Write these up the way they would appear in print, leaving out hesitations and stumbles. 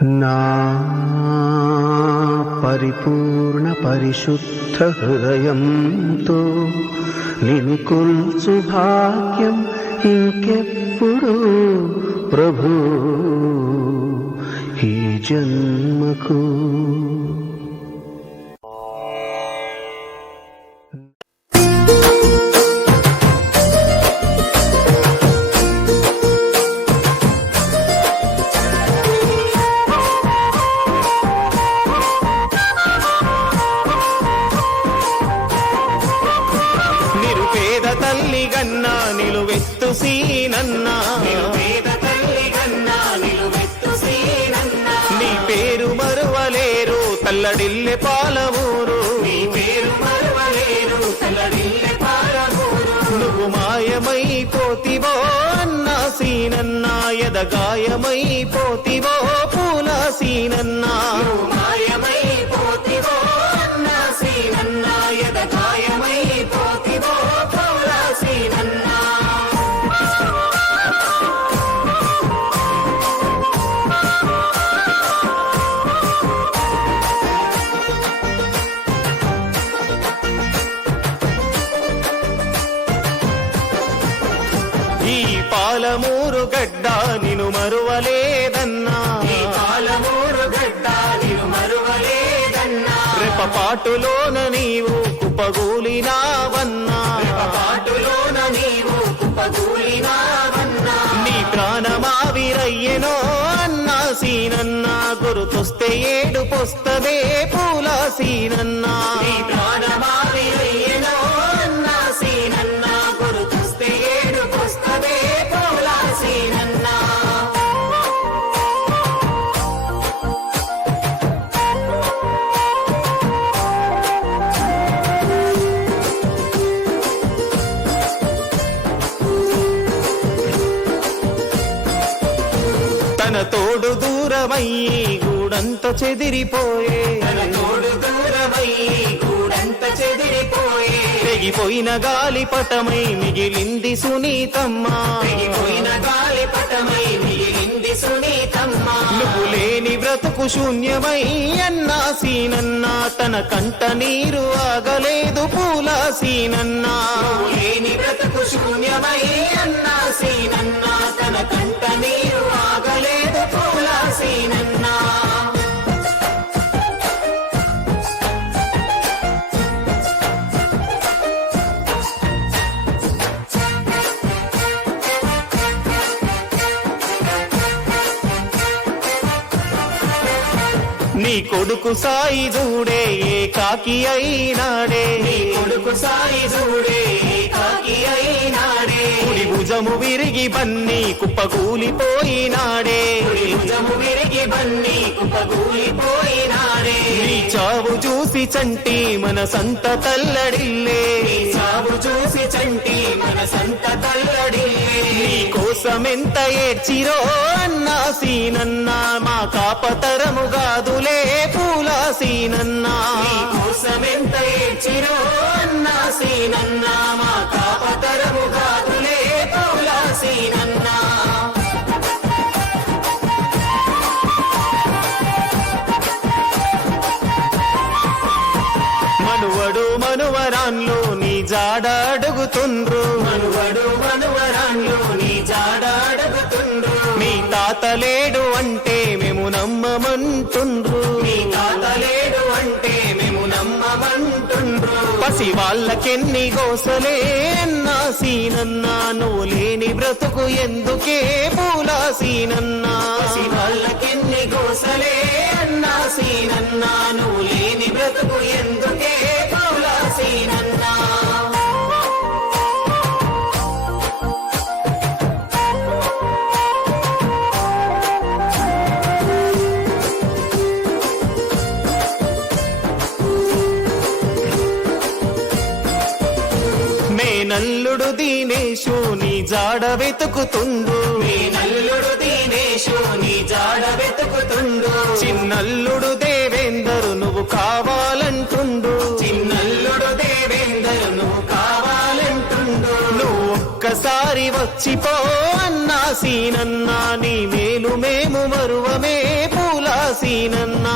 నా పరిపూర్ణ పరిశుద్ధ హృదయంతో నిన్ను కొల్చు భాగ్యం ఇంకెప్పుడు ప్రభు ఈ జన్మకు. నిరుపేద తల్లి గన్నా నిలువెత్తు సీనన్నా, నిరుపేద తల్లి గన్నా నిలువెత్తు సీనన్నా, నీ పేరు మరువలేరు తల్లడిల్లె పాలమూరు, నీ పేరు మరువలేరు తల్లడిల్లె పాలమూరు. నువ్వు మాయమైపోతివో అన్నా సీనన్నా, ఎదగాయమైపోతివో పూల సీనన్నా, మాయమైపోతివో అన్నా సీనన్నా, ఎదగాయమైపోతివో పూల సీనన్నా. ఈ పాలమూరు గడ్డ నిన్ను మరువలేదన్నా, ఈ పాలమూరు గడ్డ నిన్ను మరువలేదన్నా, రెపపాటులోన నీవు కుప్పగూలినావన్నా, రెపపాటులోన నీవు కుప్పగూలినావన్నా, నీ ప్రాణమావిరయ్యెనో అన్నా సీనన్నా, గురుతొస్తే ఏడుపొస్తదే పూల సీనన్నా, నీ ప్రాణమావిరయ్యెనో అన్నా సీనన్నా, గురుతొస్తే ఏడుపొస్తదే పూల సీనన్నా. తన తోడు దూరమయ్యి గూడంత చెదిరిపోయే, తన తోడు దూరమయ్యి గూడంత చెదిరిపోయే, తెగిపోయిన గాలిపటమై మిగిలింది సునీతమ్మ, తెగిపోయిన గాలిపటమై మిగిలింది సునీతమ్మ. నువ్వు లేని బ్రతుకు శూన్యమై అన్నా సీనన్నా, తన కంట నీరు ఆగలేదు పూల సీనన్నా, నువ్వు లేని బ్రతుకు శూన్యమై అన్నా సీనన్నా, తన కంట నీరు ఆగలేదు పూల సీనన్నా. నీ కొడుకు సాయి చూడే ఏకాకి అయినాడే, నీ కొడుకు సాయి చూడే ఏకాకి అయినాడే, కుడి భుజము విరిగి బన్ని కుప్పగూలిపోయినాడే, కుడి భుజము విరిగి బన్ని కుప్పగూలిపోయినాడే. నీ చావు చూసి చంటి మనసంత తల్లడిల్లే, నీ చావు చూసి చంటి మనసంత తల్లడిల్లే, నీ కోసమెంత ఏడ్చిరో అన్నా సీనన్నా, మా కాపతరము గాదులే పూల సీనన్నా, నీ కోసమెంత ఏడ్చిరో అన్నా సీనన్నా, మా కాపతరము గాదులే పూల సీనన్నా. మనువడు మనువరాన్లు నీ జాడ అడుగుతుండ్రు, మనువడు మనువరాన్లు నీ జాడ అడుగుతుండ్రు, నీ తాత లేడు అంటే మేము నమ్మమంటుండ్రు, నీ తాత లేడు అంటే మేము నమ్మమంటుండ్రు. పసి వాళ్ళకెన్ని గోసలే అన్నా సీనన్నా, నువ్వు లేని బ్రతుకు ఎందుకే పూల సీనన్నా, పసి వాళ్ళకెన్ని గోసలే అన్నా సీనన్నా, నువ్వు లేని బ్రతుకు ఎందుకే పూల సీనన్నా. నల్లుడు దీనేశు నీ జాడ వెతుకుతుండు, నీ నల్లుడు దీనేశు నీ జాడ వెతుకుతుండు, చిన్నల్లుడు దేవేందరు నువ్వు కావాలంటుండు, చిన్నల్లుడు దేవేందరు నువ్వు కావాలంటుండు. నువ్వు ఒక్కసారి వచ్చిపో అన్నా సీనన్నా, నీ మేలు మేము మరువమే పూల సీనన్నా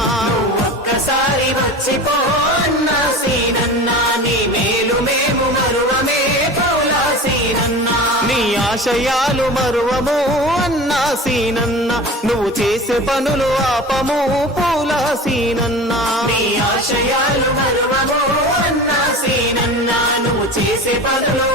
ఒక్కసారి వచ్చిపో అన్నా సీనన్నా నీ మేలు మేము మరువమే పూలా సీనన్నా నీ ఆశయాలు మరువము అన్నా సీనన్నా నువ్వు చేసే పనులు ఆపము పూలా సీనన్నా నీ ఆశయాలు మరువము అన్నా సీనన్నా నువ్వు చేసే పనులు